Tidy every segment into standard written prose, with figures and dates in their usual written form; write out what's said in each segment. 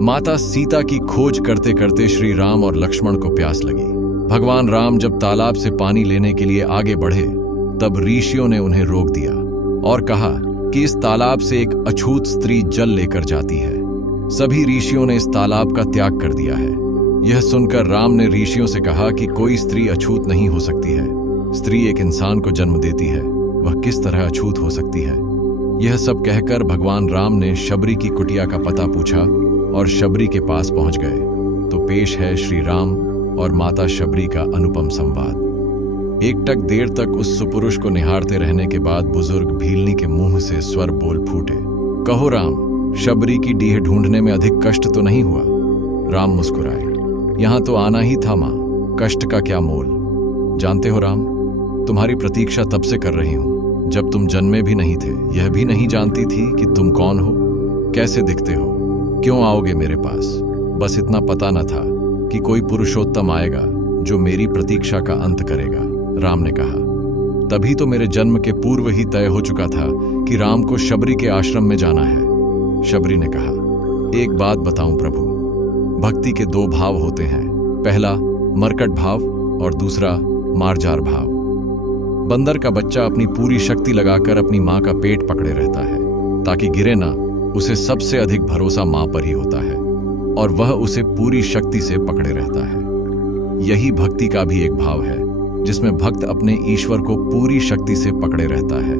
माता सीता की खोज करते करते श्री राम और लक्ष्मण को प्यास लगी। भगवान राम जब तालाब से पानी लेने के लिए आगे बढ़े तब ऋषियों ने उन्हें रोक दिया और कहा कि इस तालाब से एक अछूत स्त्री जल लेकर जाती है। सभी ऋषियों ने इस तालाब का त्याग कर दिया है। यह सुनकर राम ने ऋषियों से कहा कि कोई स्त्री अछूत नहीं हो सकती है। स्त्री एक इंसान को जन्म देती है, वह किस तरह अछूत हो सकती है। यह सब कहकर भगवान राम ने शबरी की कुटिया का पता पूछा और शबरी के पास पहुंच गए। तो पेश है श्री राम और माता शबरी का अनुपम संवाद। एकटक देर तक उस सुपुरुष को निहारते रहने के बाद बुजुर्ग भीलनी के मुंह से स्वर बोल फूटे, कहो राम, शबरी की डीह ढूंढने में अधिक कष्ट तो नहीं हुआ। राम मुस्कुराए, यहां तो आना ही था मां, कष्ट का क्या मोल। जानते हो राम, तुम्हारी प्रतीक्षा तब से कर रही हूं जब तुम जन्मे भी नहीं थे। यह भी नहीं जानती थी कि तुम कौन हो, कैसे दिखते हो, क्यों आओगे मेरे पास। बस इतना पता न था कि कोई पुरुषोत्तम आएगा जो मेरी प्रतीक्षा का अंत करेगा। राम ने कहा, तभी तो मेरे जन्म के पूर्व ही तय हो चुका था कि राम को शबरी के आश्रम में जाना है। शबरी ने कहा, एक बात बताऊं प्रभु, भक्ति के दो भाव होते हैं, पहला मरकट भाव और दूसरा मार्जार भाव। बंदर का बच्चा अपनी पूरी शक्ति लगाकर अपनी मां का पेट पकड़े रहता है ताकि गिरे ना। उसे सबसे अधिक भरोसा मां पर ही होता है और वह उसे पूरी शक्ति से पकड़े रहता है। यही भक्ति का भी एक भाव है जिसमें भक्त अपने ईश्वर को पूरी शक्ति से पकड़े रहता है,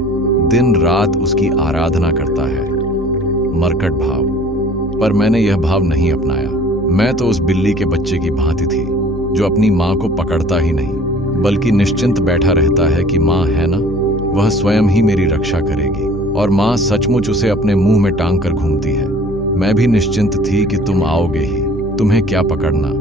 दिन रात उसकी आराधना करता है। मरकट भाव। पर मैंने यह भाव नहीं अपनाया। मैं तो उस बिल्ली के बच्चे की भांति थी जो अपनी मां को पकड़ता ही नहीं बल्कि निश्चिंत बैठा रहता है कि मां है ना, वह स्वयं ही मेरी रक्षा करेगी और मां सचमुच उसे अपने मुंह में टांग कर घूमती है। मैं भी निश्चिंत थी कि तुम आओगे ही, तुम्हें क्या पकड़ना।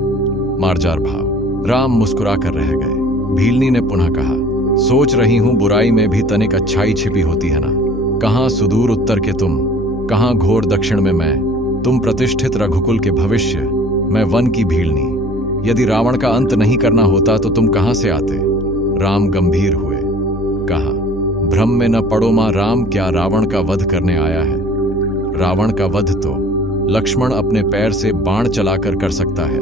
मार्जार भाव। राम मुस्कुरा कर रह गए। भीलनी ने पुनः कहा, सोच रही हूं बुराई में भी तनिक अच्छाई छिपी होती है ना। कहां सुदूर उत्तर के तुम, कहां घोर दक्षिण में मैं। तुम प्रतिष्ठित रघुकुल के भविष्य, मैं वन की भीलनी। यदि रावण का अंत नहीं करना होता तो तुम कहां से आते। राम गंभीर हुए, कहा, भ्रम में न पड़ो मां, राम क्या रावण का वध करने आया है। रावण का वध तो लक्ष्मण अपने पैर से बाण चलाकर कर सकता है।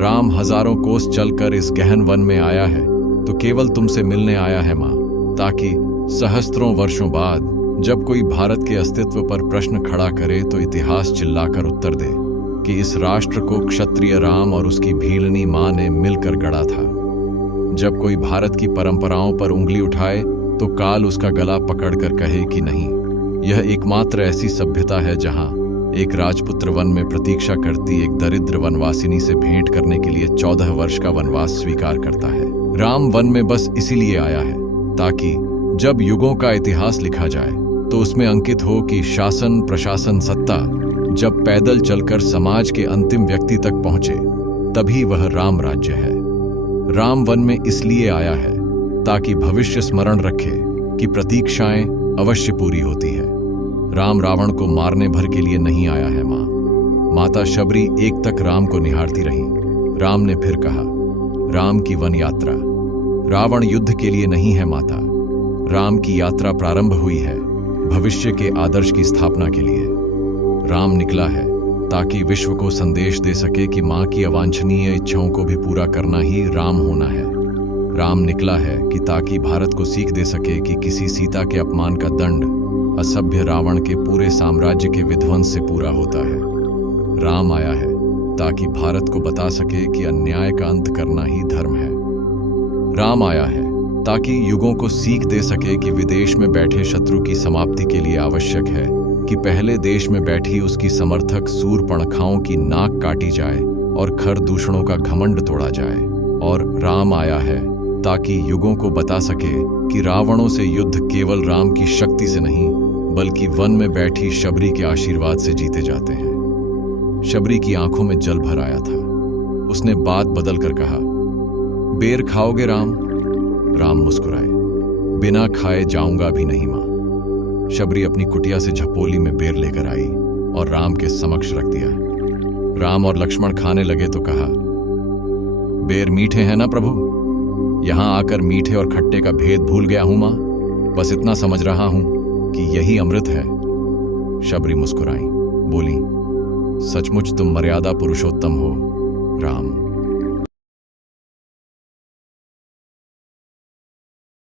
राम हजारों कोस चलकर इस गहन वन में आया है तो केवल तुमसे मिलने आया है मां, ताकि सहस्त्रों वर्षों बाद जब कोई भारत के अस्तित्व पर प्रश्न खड़ा करे तो इतिहास चिल्लाकर उत्तर दे कि इस राष्ट्र को क्षत्रिय राम और उसकी भीलनी मां ने मिलकर गढ़ा था। जब कोई भारत की परंपराओं पर उंगली उठाए तो काल उसका गला पकड़कर कहे कि नहीं, यह एकमात्र ऐसी सभ्यता है जहां एक राजपुत्र वन में प्रतीक्षा करती एक दरिद्र वनवासिनी से भेंट करने के लिए 14 वर्ष का वनवास स्वीकार करता है। राम वन में बस इसीलिए आया है ताकि जब युगों का इतिहास लिखा जाए तो उसमें अंकित हो कि शासन प्रशासन सत्ता जब पैदल चलकर समाज के अंतिम व्यक्ति तक पहुंचे तभी वह राम राज्य है। राम वन में इसलिए आया है ताकि भविष्य स्मरण रखे कि प्रतीक्षाएं अवश्य पूरी होती है। राम रावण को मारने भर के लिए नहीं आया है मां। माता शबरी एक तक राम को निहारती रही। राम ने फिर कहा, राम की वन यात्रा, रावण युद्ध के लिए नहीं है माता। राम की यात्रा प्रारंभ हुई है भविष्य के आदर्श की स्थापना के लिए। राम निकला है ताकि विश्व को संदेश दे सके कि मां की अवांछनीय इच्छाओं को भी पूरा करना ही राम होना है। राम निकला है कि ताकि भारत को सीख दे सके कि किसी सीता के अपमान का दंड असभ्य रावण के पूरे साम्राज्य के विध्वंस से पूरा होता है। राम आया है ताकि भारत को बता सके कि अन्याय का अंत करना ही धर्म है। राम आया है ताकि युगों को सीख दे सके कि विदेश में बैठे शत्रु की समाप्ति के लिए आवश्यक है कि पहले देश में बैठी उसकी समर्थक सूर्पणखाओं की नाक काटी जाए और खर दूषणों का घमंड तोड़ा जाए। और राम आया है ताकि युगों को बता सके कि रावणों से युद्ध केवल राम की शक्ति से नहीं बल्कि वन में बैठी शबरी के आशीर्वाद से जीते जाते हैं। शबरी की आंखों में जल भर आया था। उसने बात बदल कर कहा, बेर खाओगे राम। राम मुस्कुराए, बिना खाए जाऊंगा भी नहीं मां। शबरी अपनी कुटिया से झपोली में बेर लेकर आई और राम के समक्ष रख दिया। राम और लक्ष्मण खाने लगे तो कहा, बेर मीठे हैं ना प्रभु। यहां आकर मीठे और खट्टे का भेद भूल गया हूं मां। बस इतना समझ रहा हूं कि यही अमृत है। शबरी मुस्कुराई, बोली, सचमुच तुम मर्यादा पुरुषोत्तम हो राम।